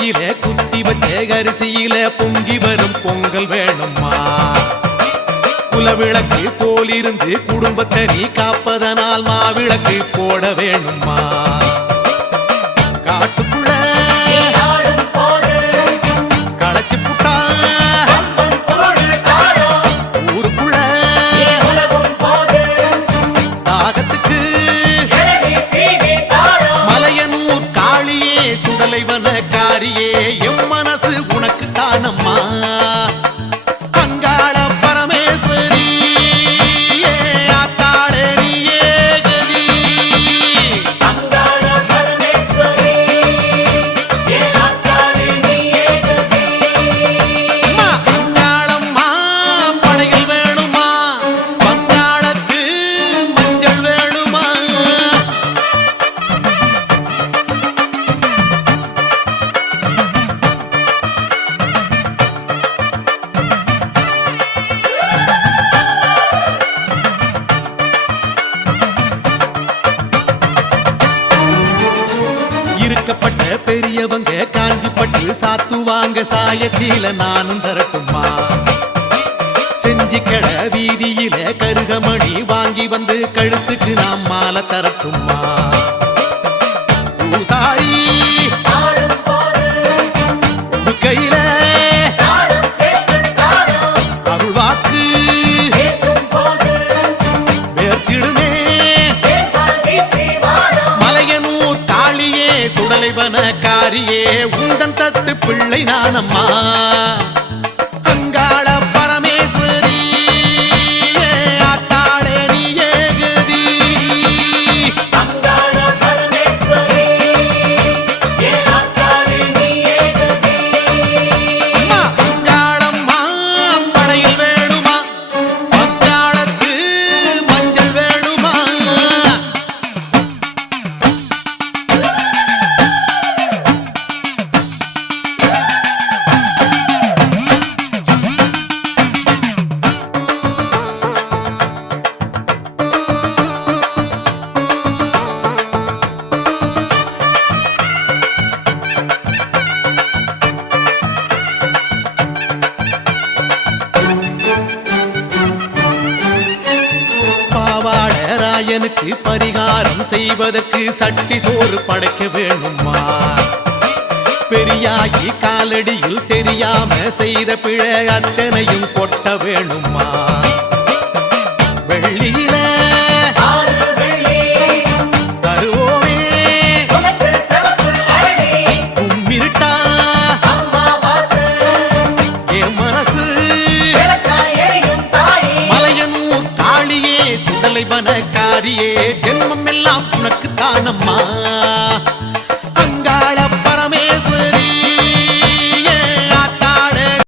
பானையில குத்தி வச்ச அரிசியில பொங்கி வரும் பொங்கல் வேணுமா? குலவிளக்கு போலிருந்து குடும்பத்தை நீ காப்பதனால் மாவிளக்கு போட வேணுமா? காட்டுக்குள்ள களைச்சு புட்டா ஊருக்குள்ள தாகத்துக்கு மலையனூர் காளியே சுடலைவன காரியே எம் மனசு உனக்கு தானம்மா. அங்காள பரமேஸ்வரி ஆத்தாளே நீயே கதி. அங்காளம்மா படைகள் வேணுமா? வங்காளத்து மஞ்சள் வேணுமா? இருக்கப்பட்ட பெரியவங்க காஞ்சிப்பட்டு சாத்துவாங்க சாயச்சீல நானும் தரட்டுமா? செஞ்சிக்கட வீதியில கருகமணி வாங்கி வந்து கழுத்துக்கு நாம் மாலை தரட்டுமா? பூசாரி கையில அருள்வாக்கு வேர்த்திடுமே மலையனூர் காளியே சுடலைவன காரியே உந்தன் தத்து பிள்ளை நானம்மா. அங்காள பரமேஸ்வரி ஆத்தாளே நீயே கதி. அம்மா அங்காளம்மா படையில் வேணுமா? வங்காளத்து மஞ்சள் வேணுமா? பாவாடராயனுக்கு பரிகாரம் செய்வதற்கு சட்டி சோறு படைக்க வேணுமா? பெரியாகி காலடியில் தெரியாம செய்த பிழை அத்தனையும் கொட்ட வேணுமா? வெள்ளியில தருவோமே கும்மிருட்டா என் மனசு மலையனூர் காளியே சுடலைவன காரியே ஜென்மம் எல்லாம் உனக்கு தானம்மா.